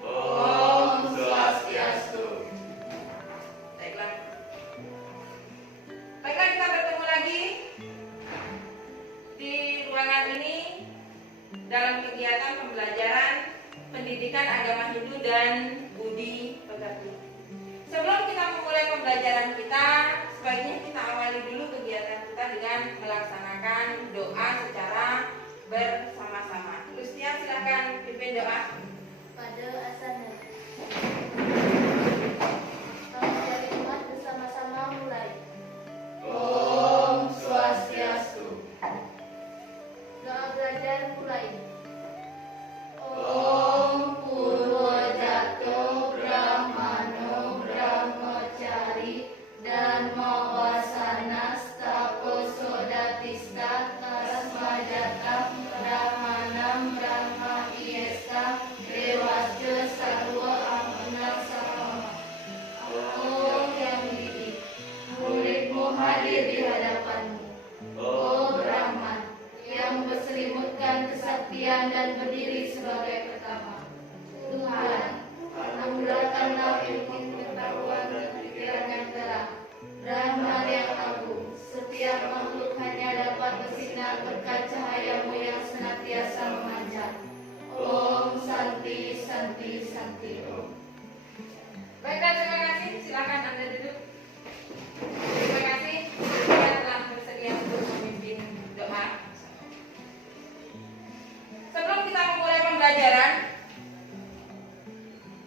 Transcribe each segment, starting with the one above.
Om Swastiastu. Baiklah. Baiklah, kita bertemu lagi di ruangan ini dalam kegiatan pembelajaran pendidikan agama Hindu dan Budi Pekerti. Sebelum kita memulai pembelajaran kita, sebaiknya kita awali dulu kegiatan kita dengan melaksanakan doa secara bersama-sama. Lustia, silakan pimpin doa. Pada asana. Kami dari umat bersama-sama mulai. Om Swastiastu. Doa belajar mulai. Om Purwojato Brahmano Brahmacari Dharma Wasana Staposo Datista Tasmajata Brahmanam Brahma Iesta Dewasya Sarwa Amanat Sama. Oh yang didik, muridmu hadir di hadapanmu. Oh Brahman, yang berselimutkan kesaktian dan berdiri sebagai pertama. Tuhan, anugerahkanlah ilmu pengetahuan dan pikiran yang terang, Brahman yang agung. Setiap makhluk hanya dapat bersinar berkat cahayamu yang senantiasa memancar. Om Santi Santi Santi Om. Baiklah, terima kasih. Silakan Anda duduk. Terima kasih sudah telah bersedia untuk memimpin doa. Sebelum kita memulai pembelajaran,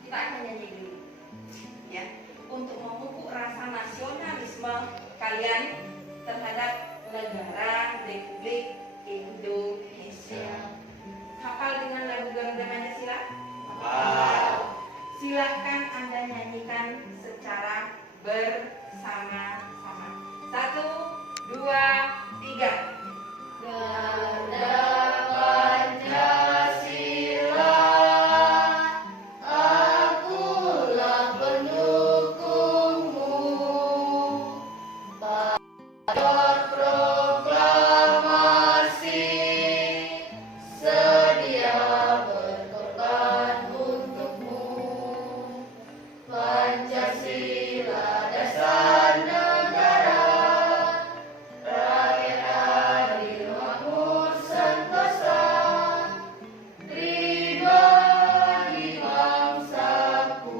kita akan nyanyi dulu, ya, untuk memupuk rasa nasionalisme kalian terhadap negara Republik Indonesia. Hafal dengan lagu Garuda Pancasila? Hafal. Silahkan Anda nyanyikan secara bersama-sama. 1, 2, 3. Garuda Pancasila, akulah pendukungmu. Pada proklamasi, sedia berkorban untukmu. Pancasila dasar negara, rakyat adil makmur sentosa, ridho di bangsaku.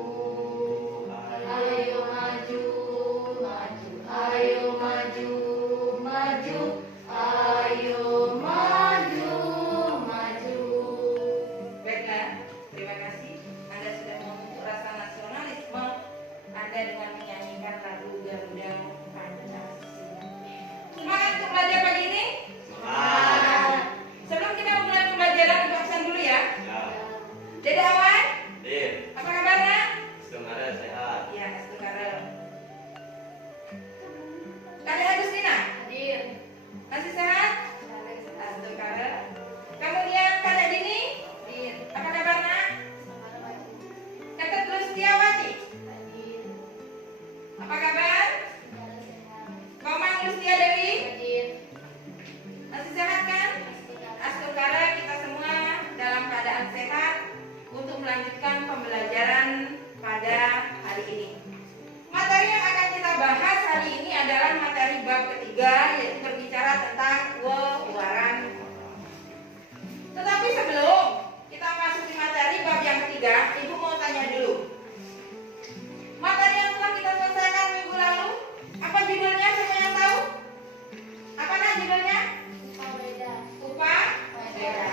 Ayo maju, maju, ayo maju, maju, ayo maju, maju. Baiklah, terima kasih. Anda sudah memupuk rasa nasionalisme Anda dengan menyanyikan lagu Garuda Pancasila. Semangat untuk belajar pagi ini? Semangat. Sebelum kita mulai pembelajaran, untuk absen dulu ya. Dede Awan, Dir, apa kabarnya? semoga sehat. Ya, Astungkara. Kakek Agustina, hadir. masih sehat? Astungkara. Kemudian Kakek Dini, apa kabarnya? Semangat maju. Kakek Lustiawati, Hadir. apa kabar? Segala sehat. Komang Lustia Dewi, Hadir. masih sehat kan? Astungkara, kita semua dalam keadaan sehat untuk melanjutkan pembelajaran pada hari ini. Materi yang akan kita bahas hari ini adalah materi bab ketiga, yaitu berbicara tentang wewaran. Tetapi sebelum kita masuk di materi bab yang ketiga, Ibu mau tanya dulu. Materi yang telah kita selesaikan minggu lalu, apa judulnya? Siapa yang tahu? Apa nah judulnya? Beda. Upah Weda.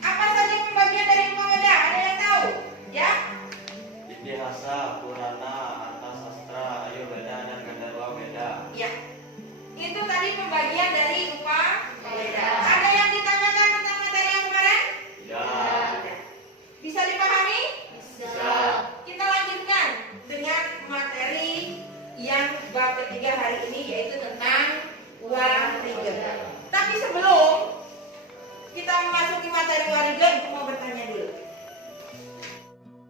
Apa saja pembagian dari upah Weda? Ada yang tahu? Ya? Itihasa, Purana, Arta Sastra, Ayurveda, dan Gandharwa Veda. Ya. Itu tadi pembagian bab ketiga hari ini, yaitu tentang wariga. Tapi sebelum kita memasuki materi wariga, aku mau bertanya dulu.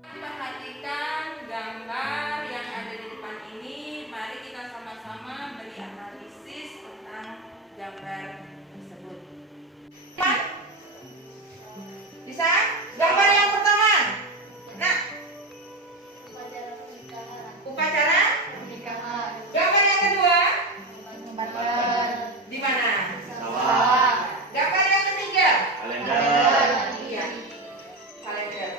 Perhatikan gambar yang ada di depan ini. Mari kita sama-sama beri analisis tentang gambar tersebut. Bisa? Gambar yang pertama. Nah, Upacara pernikahan. upacara. Pernikahan. Gambar yang kedua, Jembatan. di mana? Sawah. Gambar yang ketiga, Kalender. iya, kalender.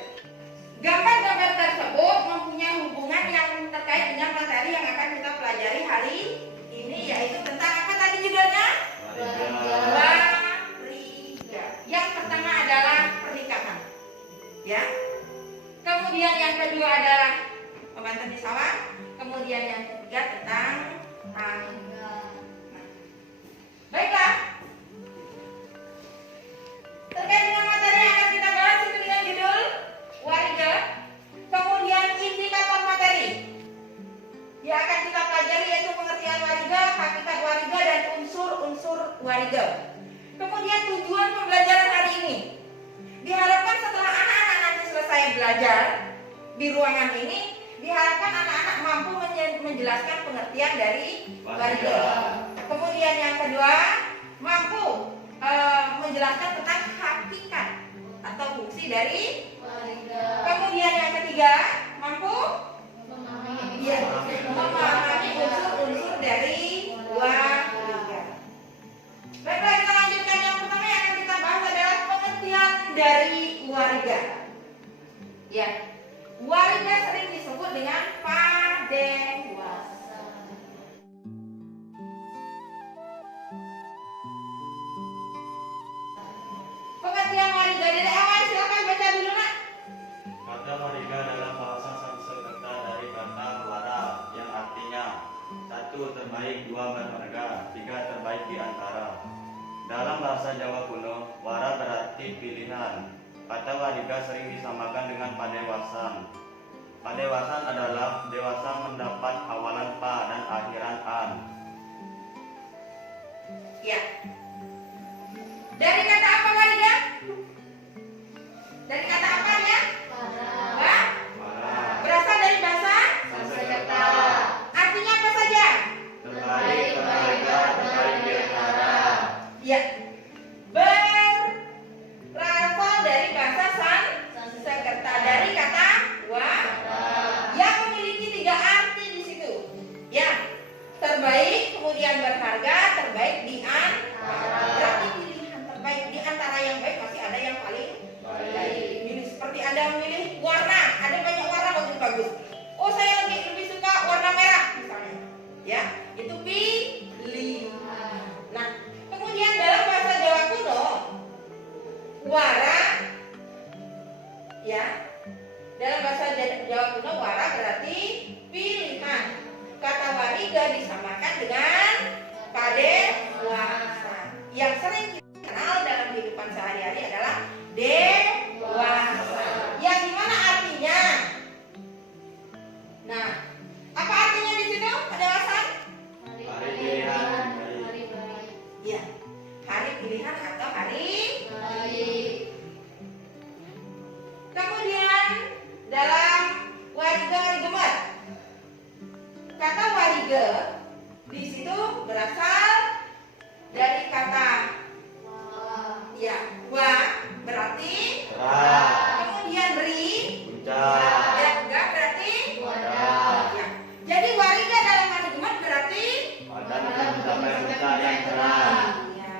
Gambar-gambar tersebut mempunyai hubungan yang terkait dengan materi yang akan kita pelajari hari ini, yaitu tentang apa tadi judulnya? Wariga. Wariga. Yang pertama adalah pernikahan, ya. Kemudian yang kedua adalah pembantu di sawah. Kemudian yang ketiga tentang tangga. Baiklah. Terkait dengan materi yang akan kita bahas itu dengan judul wariga. Kemudian indikator materi yang akan kita pelajari yaitu pengertian wariga, hakikat wariga, dan unsur-unsur wariga. Kemudian tujuan pembelajaran hari ini. Diharapkan setelah anak-anak nanti selesai belajar di ruangan ini, diharapkan anak-anak mampu menjelaskan pengertian dari wariga. Kemudian yang kedua, mampu menjelaskan tentang hakikat atau fungsi dari. Wariga. Kemudian yang ketiga, mampu Memahami. ya, memahami unsur-unsur dari wariga. Baiklah, kita lanjutkan. Yang pertama yang akan kita bahas adalah pengertian dari wariga. Ya, wariga sering disebut dengan padewasa. Pengertian wariga dari awal, silakan baca dulu nak. Kata wariga dalam bahasa Sanskerta dari kata wara yang artinya satu terbaik, dua berharga, tiga terbaik di antara. Dalam bahasa Jawa kuno, wara berarti pilihan. Kata wariga sering disamakan dengan padewasan. Padewasan adalah dewasa mendapat awalan pa dan akhiran an. Ya. Dari kata apa wariga? Dari kata apa ya? Wah, Wara berasal dari bahasa. Sanskerta Artinya apa saja? terbaik, berharga, terbaik di antara. Ya. Berasal dari bahasa Sanskerta dari kata wa yang memiliki tiga arti di situ. Ya. Terbaik, kemudian berharga, terbaik di antara. Berarti pilihan terbaik di antara yang baik masih ada yang paling baik. Milih seperti Anda memilih warna, ada banyak warna bagus-bagus. Oh, saya lebih suka warna merah misalnya. Ya, itu pilihan. Nah, kemudian dalam bahasa Jawa kuno, wara, ya, dalam bahasa Jawa kuno wara berarti pilihan. Kata wariga disamakan dengan padewasa. Yang sering kita kenal dalam kehidupan sehari-hari adalah dewasa. Yang dimana artinya? Nah, apa artinya di situ padewasa? Hari pilihan. Hari baik. Ya, hari pilihan atau hari. Baik. Kemudian dalam wariga gemet, kata wariga di situ berasal dari kata Wah. ya wa berarti, Cerah, kemudian ri puncak, ya ga berarti wadah, ya. Jadi wariga dalam hari gemet berarti wadah untuk mencapai puncak yang cerah. ya.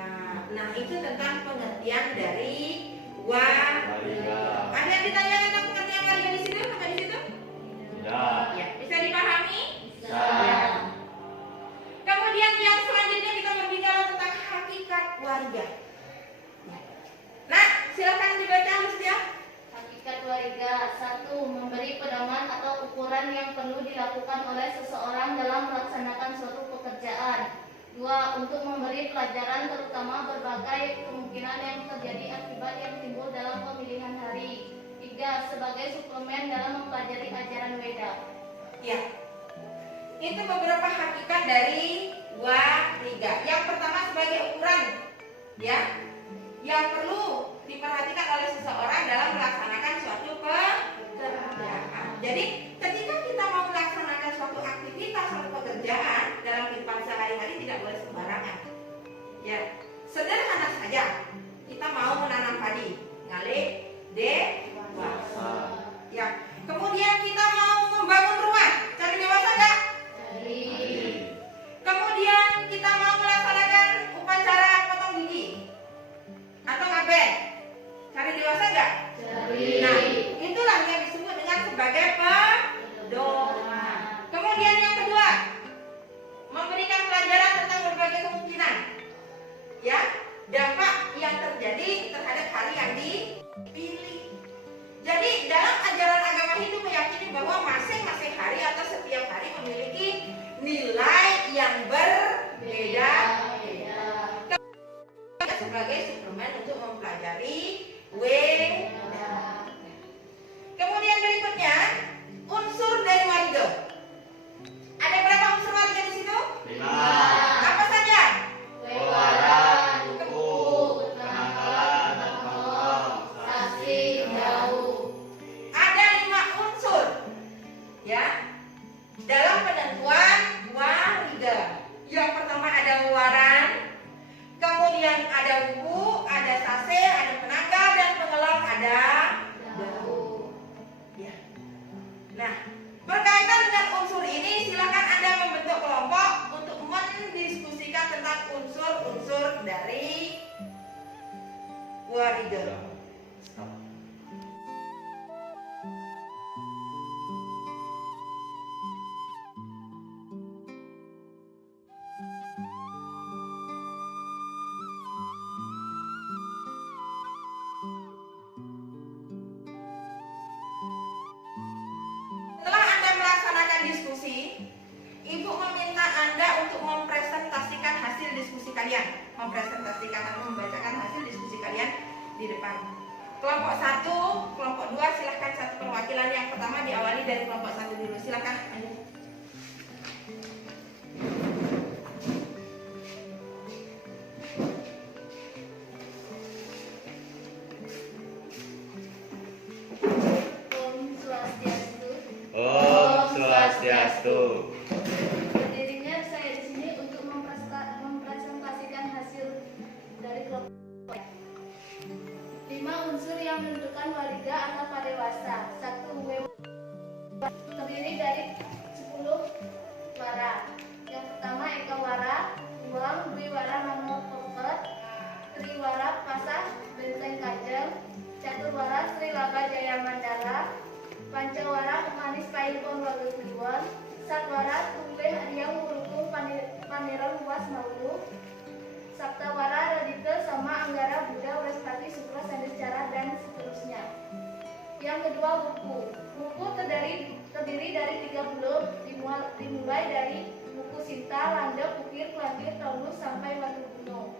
Nah, itu tentang pengertian dari Wariga. Ada yang ditanya tentang pengertian wariga di situ sampai di situ? Tidak. Ya, bisa dipahami? Bisa. Kemudian yang selanjutnya kita berbicara tentang hakikat wariga. Nah, silakan dibaca Mustia. Hakikat wariga. 1. Memberi pedoman atau ukuran yang perlu dilakukan oleh seseorang dalam melaksanakan suatu pekerjaan. 2. Untuk memberi pelajaran terutama berbagai kemungkinan yang terjadi akibat yang timbul dalam pemilihan hari. 3. Sebagai suplemen dalam mempelajari ajaran Weda. Ya. Itu beberapa hakikat menentukan dari dua tiga. Yang pertama sebagai ukuran, ya, yang perlu diperhatikan oleh seseorang dalam melaksanakan suatu pekerjaan. Jadi ketika kita mau melaksanakan suatu aktivitas, suatu pekerjaan dalam kehidupan sehari-hari tidak boleh sembarangan. Ya, sederhana saja. Kita mau menanam padi, ngalik, dewasa. Ya, kemudian kita mau membangun rumah, cari dewasa nggak? Cari. Kemudian kita mau melaksanakan upacara potong gigi atau ngaben, cari dewasa nggak? Cari. Nah, itulah yang disebut dengan sebagai pedoman. Kemudian yang kedua, memberikan pelajaran tentang berbagai kemungkinan, ya, dampak yang terjadi terhadap hari yang dipilih. Jadi dalam ajaran agama Hindu meyakini bahwa masing-masing hari atau setiap hari memiliki nilai yang berbeda sebagai suplemen untuk mempelajari Weda. Kemudian berikutnya unsur dari wariga. Ada berapa unsur wariga di situ? 5. Apa saja? Wewara, duku, penanggalan, dan panggung, Sasi, Dau. Ada 5 unsur, ya, dalam penentuan wariga. Yang pertama ada wewaran, kemudian ada wuku, ada sase, ada penanggal, dan pengelong ada Dau. ya. Nah, berkaitan dengan unsur ini, silakan Anda membentuk kelompok untuk mendiskusikan tentang unsur-unsur dari wariga. Setelah Anda melaksanakan diskusi, Ibu meminta Anda untuk mempresentasikan hasil diskusi kalian. Mempresentasikan atau membacakan hasil diskusi kalian di depan. Kelompok 1, kelompok 2, silahkan satu perwakilan. Yang pertama diawali dari kelompok 1 dulu. Silahkan. Om Swastiastu. Om Swastiastu. Berdirinya saya di sini untuk mempresentasikan hasil dari kelompok. 5 unsur yang menentukan wariga atau padewasa. 1. Terdiri dari 10 wara. Yang pertama eka wara, uang, dwiwara, mano, popet, triwara, pasah, benteng kajeng, caturwara, Sri Laba Jaya Mandala, pancawara, pemanis pailpon walu tujuan, satwara, tumbe hariang murukung panera luas maulu, saptawara, radite, sama anggara, buddha, westati, sukra, sandescara, dan seterusnya. Yang kedua buku. Buku terdiri dari 30, dimulai dari buku Sinta, Landep, Ukir, Klantir, Taunus, sampai Watu Gunung.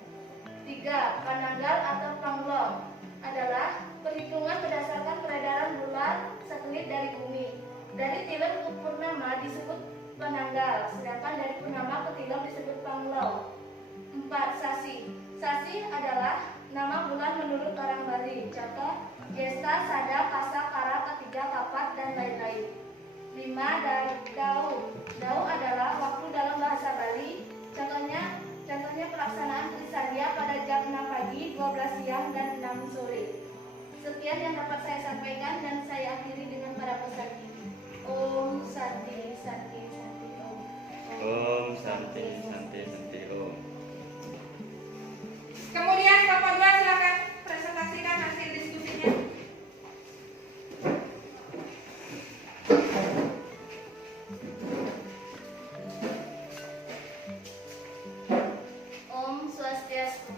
3. Pananggal atau panglong adalah perhitungan berdasarkan peredaran bulan satelit dari bumi. Dari tilen ke purnama disebut pananggal, sedangkan dari purnama ke tilen disebut panglong. 4. Sasi. Sasi adalah nama bulan menurut orang Bali. Contoh Jesta, Sada, Pasa, Kara, Ketiga, Kapat, dan lain-lain. 5. Dau. Dau adalah waktu dalam bahasa Bali. Contohnya pelaksanaan Trisandia pada jam 6 pagi, 12 siang, dan 6 sore. Sekian yang dapat saya sampaikan dan saya akhiri dengan para peserta. Om Santi Santi Santi Om. Om Santi Santi Santi Om. Kemudian kelompok 2 silakan presentasikan hasil diskusinya. Om Swastiastu.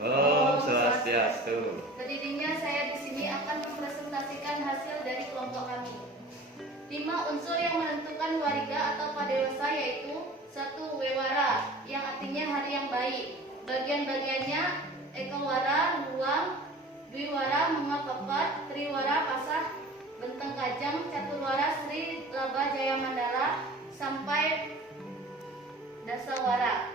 Om Swastiastu. Berdirinya saya di sini akan mempresentasikan hasil dari kelompok kami. 5 unsur yang menentukan wariga atau padewasa yaitu 1. Wewara, yang artinya hari yang baik. Bagian-bagiannya ekawara, luang, dwiwara, mengapapat, triwara, pasah, benteng kajang, caturwara, Sri Laba Jaya Mandala, sampai Dasawara.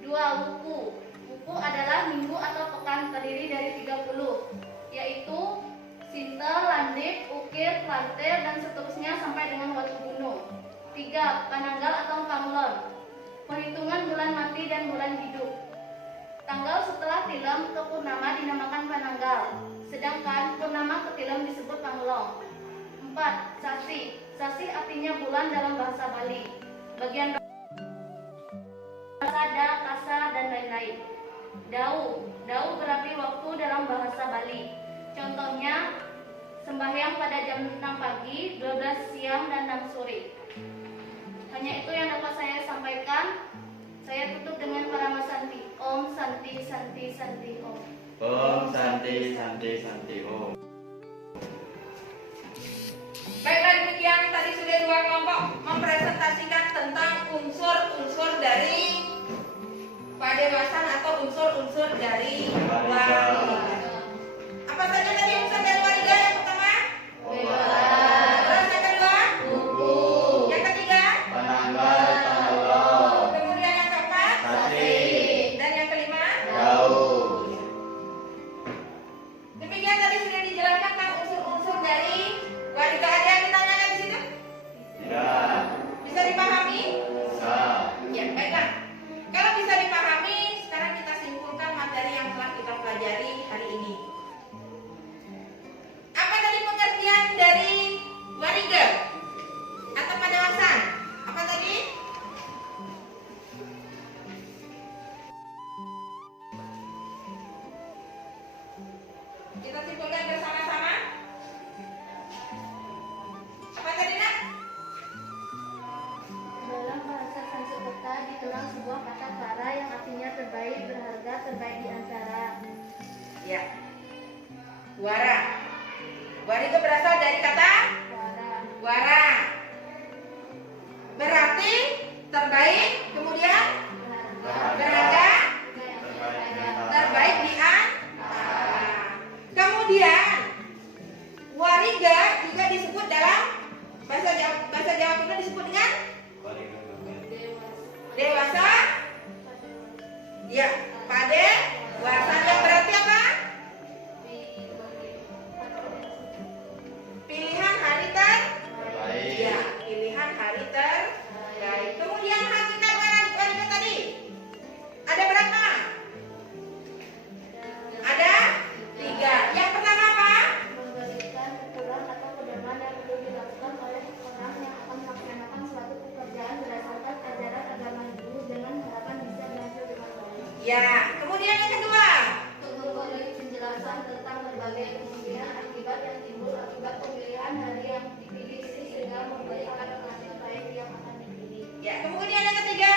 2. Wuku. Wuku adalah minggu atau pekan terdiri dari 30, yaitu Sinta, Landip, Ukir, Plantir, dan seterusnya sampai dengan Watu Gunung. 3. Pananggal atau Panglon. Perhitungan bulan mati dan bulan hidup. Tanggal setelah tilem ke purnama dinamakan Pananggal, sedangkan purnama ke tilem disebut Panglong. 4. Sasi. Sasi artinya bulan dalam bahasa Bali. Bagian Sada, Kasa, dan lain-lain. Dau. Dau berarti waktu dalam bahasa Bali. Contohnya, sembahyang pada jam 6 pagi, 12 siang, dan 6 sore. Hanya itu yang dapat saya sampaikan. Saya tutup dengan para Santi. Om Santi Santi Santi Om. Om Santi Santi Santi Om. Baiklah, demikian tadi sudah 2 kelompok mempresentasikan tentang unsur-unsur dari padewasan atau unsur-unsur dari wariga. Apa saja tadi unsur dari wariga? Yang pertama, terus yang kedua, yang ketiga, Pananggal, Panglong, kemudian yang keempat, Sasi, dan yang kelima. Dau. Demikian tadi sudah dijelaskan tentang unsur-unsur dari wariga. Ada yang ditanyakan di situ? Tidak. Bisa dipahami? Bisa. Ya, baiklah. Kalau bisa dipahami, sekarang kita simpulkan materi yang telah kita pelajari hari ini. Apa tadi pengertian dari wariga atau padewasan? Apa tadi? Kita simpulkan bersama-sama. Apa tadi, Nak? Dalam bahasa Sanskerta ditulang sebuah kata kara yang artinya terbaik, berharga, terbaik di antara. Ya. Wara. Wariga berasal dari kata Wara. wara. Berarti terbaik, kemudian berharga, terbaik di antara. Kemudian wariga juga disebut dalam bahasa Jawa Kuno disebut dengan dewasa. Ya, padewasan yang berarti apa? Pilihan hari terbaik. Ya, pilihan hari terbaik. Kemudian hakikat wariga tadi ada berapa? Ada 3. Yang pertama apa? Memberikan ukuran atau pedoman yang perlu dilakukan oleh orang yang akan melaksanakan suatu pekerjaan berdasarkan ajaran agama Hindu dengan harapan bisa berhasil dengan baik. Ya, kemudian yang kedua. Untuk memberi penjelasan tentang berbagai kemungkinan akibat yang timbul akibat pemilihan hari yang dipilih sehingga memberikan nasib baik yang akan dipilih. Ya, kemudian yang ketiga.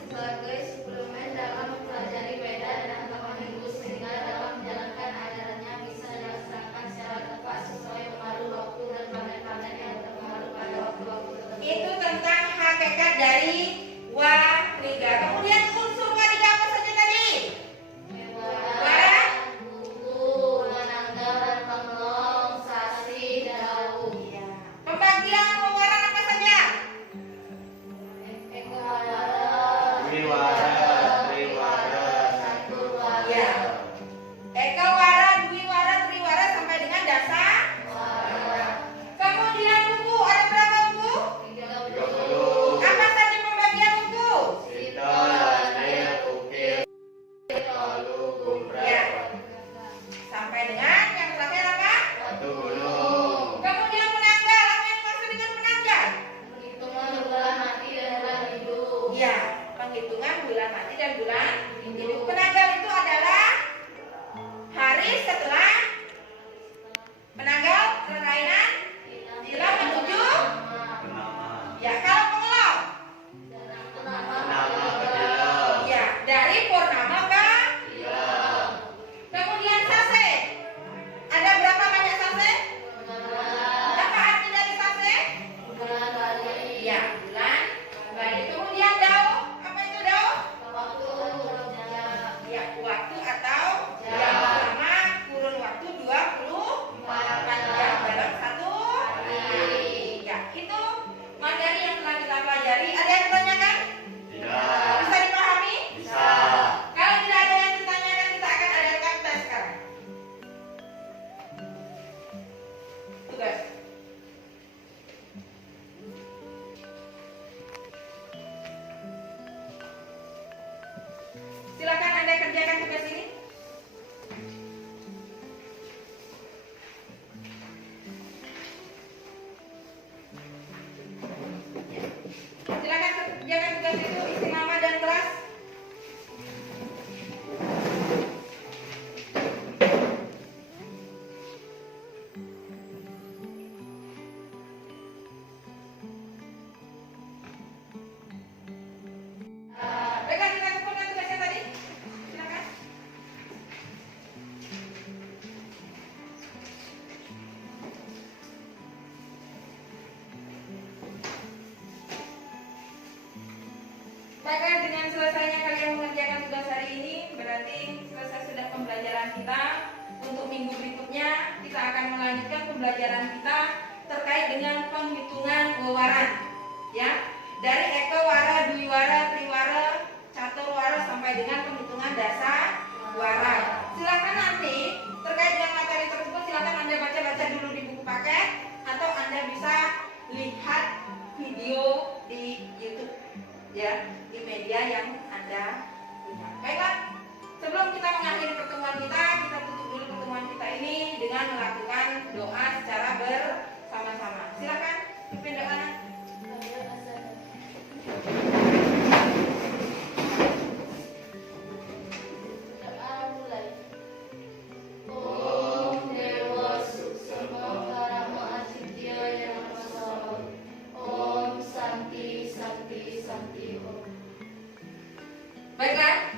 Sebagai suplemen dalam mempelajari Weda dan agama Hindu sehingga dalam menjalankan ajarannya bisa dilaksanakan secara tepat sesuai pengaruh waktu dan panen-panen yang terpengaruh pada waktu-waktu tertentu. Itu tentang hakikat dari wariga. Kemudian unsur wariga apa saja tadi? Wara, buku, mananggal, dan panglong, sasi, dau. Pembagian pengeluaran apa saja? Ekowara, Dwiwara, Triwara, Satu Wara. Ya. Eka wara, dwi wara, triwara sampai dengan dasa. Kemudian buku, ada berapa buku? 30. Apa saja pembagian buku? Sita, Landip, Ukir, Palu, Gumprat, Ya. Sampai dengan yang terakhir apa? Watu Gunung. Kemudian penanggal, apa yang dimaksud dengan penanggal? penghitungan bulan mati dan bulan hidup. Ya, penghitungan bulan mati dan bulan hidup. Penanggal itu adalah hari setelah penanggal perayaan Tilam menuju. Purnama. Ya, kalau pengelok, Purnama ke Tilam. ya dari purnama ke. Tilam. Kemudian sase. Ada berapa banyak sase? Apa arti dari sase? Bulan Bali. Ya, bulan Bali. Kemudian dau. Apa itu dau? Waktu jam. Ya, waktu atau jam selama kurun waktu. Baiklah, dengan selesainya kalian mengerjakan tugas hari ini, berarti selesai sudah pembelajaran kita. Untuk minggu berikutnya, kita akan melanjutkan pembelajaran kita terkait dengan penghitungan wewaran. Ya, dari ekawara, dwiwara, triwara, caturwara sampai dengan penghitungan dasar wara. Silakan nanti terkait dengan materi tersebut silakan Anda baca-baca dulu di buku paket atau Anda bisa lihat video di YouTube ya, di media yang Anda punya. Baiklah, sebelum kita mengakhiri pertemuan kita tutup dulu pertemuan kita ini dengan melakukan doa secara bersama-sama. Silakan pimpin doanya. Doa mulai. Om Dewa Suksema Karama Aditya yang Maha. Om Santi Santi Santi Om. Baiklah,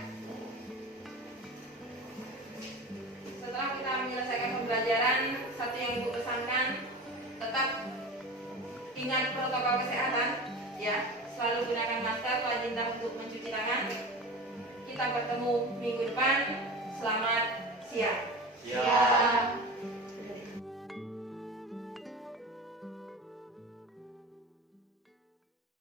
setelah kita menyelesaikan pembelajaran, satu yang Ibu pesankan, tetap ingat protokol kesehatan ya, selalu gunakan masker, rajin untuk mencuci tangan. Kita bertemu minggu depan. Selamat siang. Siap.